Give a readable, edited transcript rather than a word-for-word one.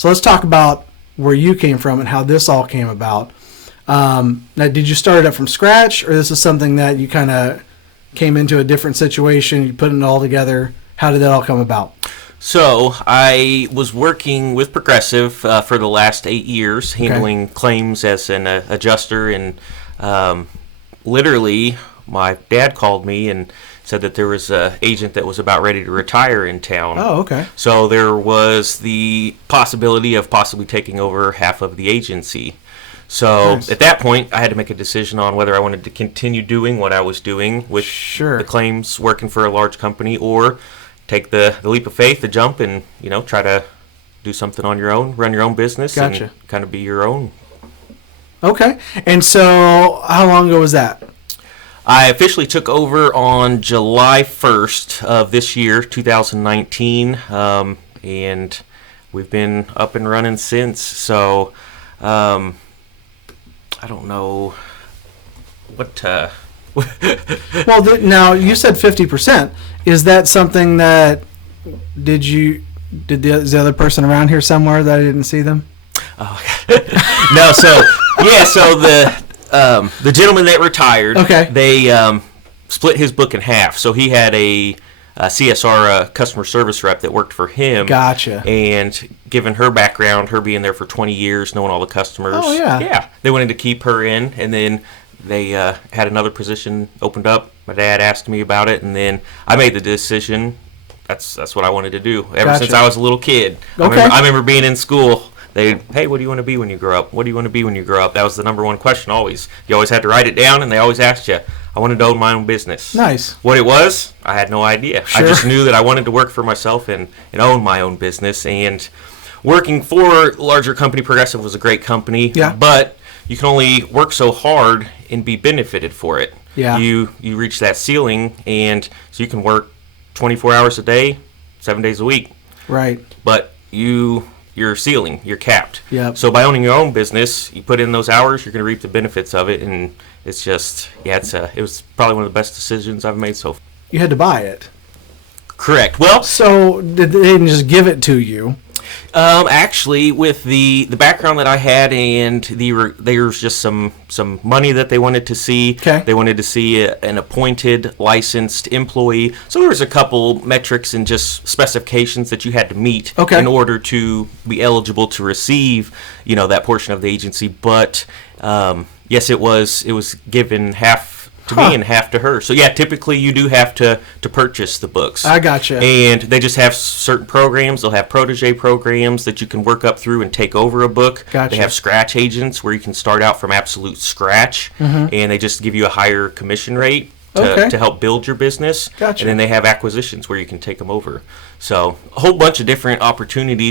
So let's talk about where you came from and how this all came about. Now, did you start it up from scratch, or this is something that you kind of came into a different situation, you put it all together? How did that all come about? So I was working with Progressive for the last 8 years, handling claims as an adjuster, and literally my dad called me and said that there was an agent that was about ready to retire in town. Oh, okay. So there was the possibility of possibly taking over half of the agency. So Nice. at that point, I had to make a decision on whether I wanted to continue doing what I was doing with the claims, working for a large company, or take the leap of faith, the jump, and try to do something on your own, run your own business, and kind of be your own. Okay. And so how long ago was that? I officially took over on July 1st of this year, 2019, and we've been up and running since. So I don't know what... Well, now you said 50%. Is that something that did the other person around here somewhere that I didn't see them? Oh, no. So the gentleman that retired, they split his book in half. So he had a CSR, customer service rep that worked for him. Gotcha. And given her background, her being there for 20 years, knowing all the customers, they wanted to keep her in, and then they had another position opened up. My dad asked me about it, and then I made the decision. That's what I wanted to do ever since I was a little kid. I remember being in school. Hey, what do you want to be when you grow up? What do you want to be when you grow up? That was the number one question always. You always had to write it down, and they always asked you. I wanted to own my own business. Nice. What it was, I had no idea. Sure. I just knew that I wanted to work for myself and own my own business. And working for a larger company, Progressive was a great company. Yeah. But you can only work so hard and be benefited for it. Yeah. You reach that ceiling, and so you can work 24 hours a day, 7 days a week. Right. But your ceiling, you're capped. Yep. So by owning your own business, you put in those hours, you're going to reap the benefits of it, and it's just, it was probably one of the best decisions I've made so far. You had to buy it. Correct. Well, so they didn't just give it to you? Actually, with the background that I had, and there was just some money that they wanted to see. Okay. They wanted to see an appointed, licensed employee. So there was a couple metrics and just specifications that you had to meet in order to be eligible to receive, that portion of the agency. But yes, it was given half to me and half to her. So yeah, typically you do have to purchase the books. I gotcha. And they just have certain programs. They'll have protege programs that you can work up through and take over a book. Gotcha. They have scratch agents where you can start out from absolute scratch, and they just give you a higher commission rate to help build your business. Gotcha. And then they have acquisitions where you can take them over. So a whole bunch of different opportunities.